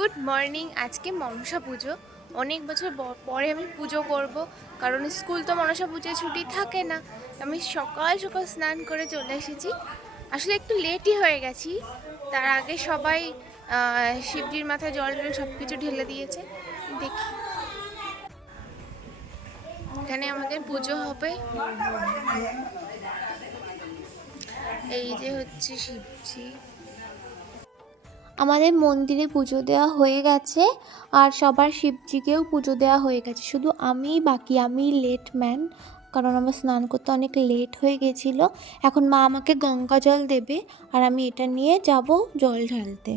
Good morning, আজকে মনসা পুজো। অনেক বছর পরে আমি পুজো করব, কারণ স্কুল তো মনসা পুজোয় ছুটি থাকে না। আমি সকাল সকাল স্নান করে চলে এসেছি। আসলে একটু লেটই হয়ে গেছি। তার আগে সবাই শিবজির মাথায় জল টল সব কিছু ঢেলে দিয়েছে। দেখি। এখানে আমাদের পুজো হবে। এই যে হচ্ছে শিবজি। আমাদের মন্দিরে পুজো দেওয়া হয়ে গেছে আর সবার শিবজিকেও পুজো দেওয়া হয়ে গেছে। শুধু আমিই বাকি, আমি লেট ম্যান কারণ আমার স্নান করতে অনেক লেট হয়ে গেছিল। এখন মা আমাকে গঙ্গা জল দেবে আর আমি এটা নিয়ে যাব জল ঢালতে।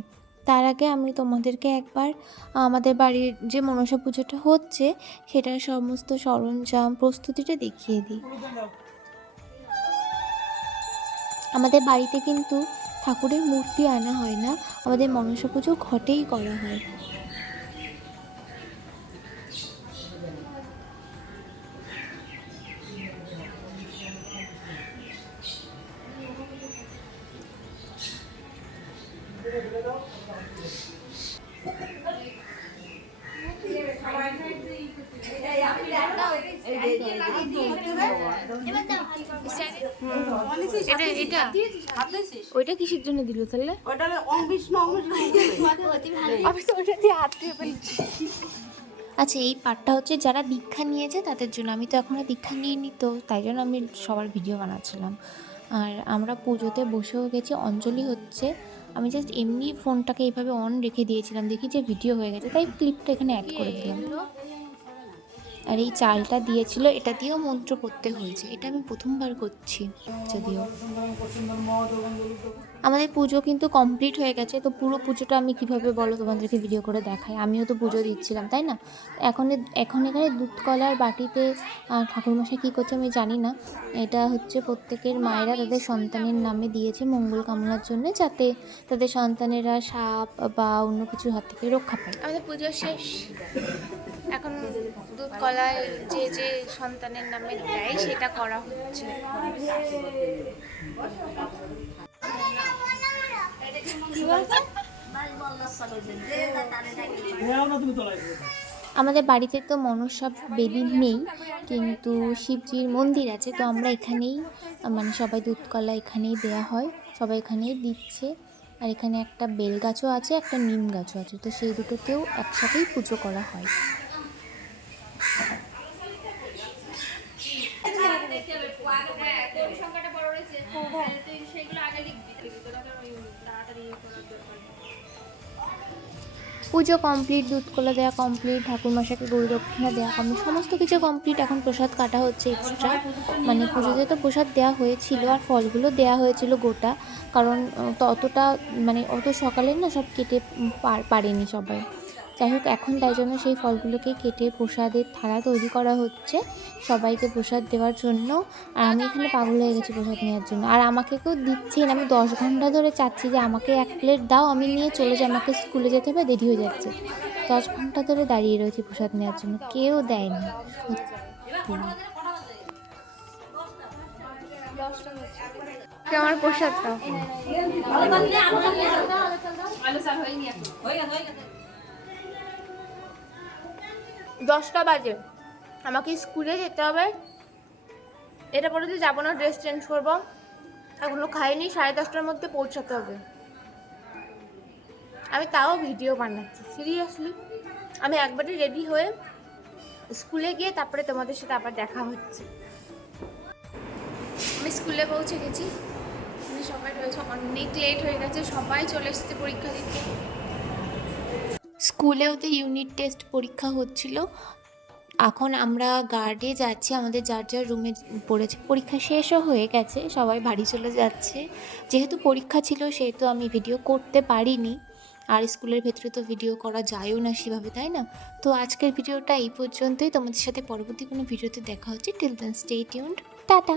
তার আগে আমি তোমাদেরকে একবার, আমাদের বাড়ির যে মনসা পুজোটা হচ্ছে, সেটার সমস্ত সরঞ্জাম প্রস্তুতিটা দেখিয়ে দিই। আমাদের বাড়িতে কিন্তু ঠাকুরের মূর্তি আনা হয় না আমাদের মনসা পুজো ঘটেই করা হয়। ওইটা কিসের জন্য দিল তাহলে? আচ্ছা এই পার্টটা হচ্ছে যারা দীক্ষা নিয়েছে তাদের জন্য। আমি তো এখনও দীক্ষা নিইনি তো, তাই জন্য আমি সবার ভিডিও বানাচ্ছিলাম। আর আমরা পুজোতে বসেও গেছি, অঞ্জলি হচ্ছে। আমি জাস্ট এমনি ফোনটাকে এইভাবে অন রেখে দিয়েছিলাম, দেখি যে ভিডিও হয়ে গেছে, তাই ক্লিপটা এখানে অ্যাড করে দিলাম। আর এই চালটা দিয়েছিল, এটা দিয়েও মন্ত্র পড়তে হয়েছে। এটা আমি প্রথমবার করছি, যদিও। আমাদের পুজো কিন্তু কমপ্লিট হয়ে গেছে, তো পুরো পুজোটা আমি কীভাবে বলো তোমাদেরকে ভিডিও করে দেখাই। আমিও তো পুজো দিচ্ছিলাম, তাই না? এখন এখন এখানে দুধ কলার বাটিতে ঠাকুরমশাই কী করছে আমি জানি না। এটা হচ্ছে প্রত্যেকের মায়েরা তাদের সন্তানের নামে দিয়েছে মঙ্গল কামনার জন্য, যাতে তাদের সন্তানেরা সাপ বা অন্য কিছুর হাত থেকে রক্ষা পায়। আমাদের পুজো শেষ। এখন দুধ কলায় যে যে সন্তানের নামে দেয়, সেটা করা হচ্ছে। আমাদের বাড়িতে তো মনসা বেদি নেই, কিন্তু শিবজির মন্দির আছে, তো আমরা এখানেই মানে সবাই দুধকলা এখানেই দেয়া হয়, সবাই এখানেই দিচ্ছে। আর এখানে একটা বেল গাছও আছে, একটা নিম গাছও আছে, তো সেই দুটোতেও একসাথেই পুজো করা হয়। পুজো কমপ্লিট দুধকলা দেওয়া কমপ্লিট ঠাকুরমশাকে গরু দক্ষিণা দেওয়া কমপ্লিট সমস্ত কিছু কমপ্লিট এখন প্রসাদ কাটা হচ্ছে এক্সট্রা মানে পুজোতে তো প্রসাদ দেওয়া হয়েছিল আর ফলগুলো দেওয়া হয়েছিল গোটা, কারণ ততটা মানে অত সকালে না সব কেটে পারেনি সবাই। যাই হোক এখন তাই জন্য সেই ফলগুলোকে কেটে প্রসাদের থালা তৈরি করা হচ্ছে সবাইকে প্রসাদ দেওয়ার জন্য। আর আমি এখানে পাগল হয়ে গেছি প্রসাদ নেওয়ার জন্য। আর আমাকে কেউ দিচ্ছেন আমি দশ ঘণ্টা ধরে চাচ্ছি যে আমাকে এক প্লেট দাও আমি নিয়ে চলে যাই আমাকে স্কুলে যেতে হবে দেরি হয়ে যাচ্ছে। দশ ঘণ্টা ধরে দাঁড়িয়ে রয়েছি প্রসাদ নেওয়ার জন্য কেউ দেয়নি। আমার প্রসাদটা দশটা বাজে। আমাকে স্কুলে যেতে হবে। এটা পরে তো যাব না ড্রেস চেঞ্জ করব। এখনও খাইনি, সাড়ে দশটার মধ্যে পৌঁছাতে হবে। আমি তাও ভিডিও বানাচ্ছি সিরিয়াসলি আমি একবারে রেডি হয়ে স্কুলে গিয়ে তারপরে তোমাদের সাথে আবার দেখা হচ্ছে। আমি স্কুলে পৌঁছে গেছি। সবাই রয়েছে, অনেক লেট হয়ে গেছে, সবাই চলে এসেছে পরীক্ষা দিতে। স্কুলেও তো ইউনিট টেস্ট পরীক্ষা হচ্ছিল। এখন আমরা গার্ডে যাচ্ছি, আমাদের যার যার রুমে পড়েছে, পরীক্ষা শেষও হয়ে গেছে, সবাই বাড়ি চলে যাচ্ছে। যেহেতু পরীক্ষা ছিল, সেহেতু আমি ভিডিও করতে পারিনি। আর স্কুলের ভেতরে তো ভিডিও করা যায়ও না সেভাবে, তাই না? তো আজকের ভিডিওটা এই পর্যন্তই। তোমাদের সাথে পরবর্তী কোনো ভিডিওতে দেখা হচ্ছে। Till then stay tuned tata!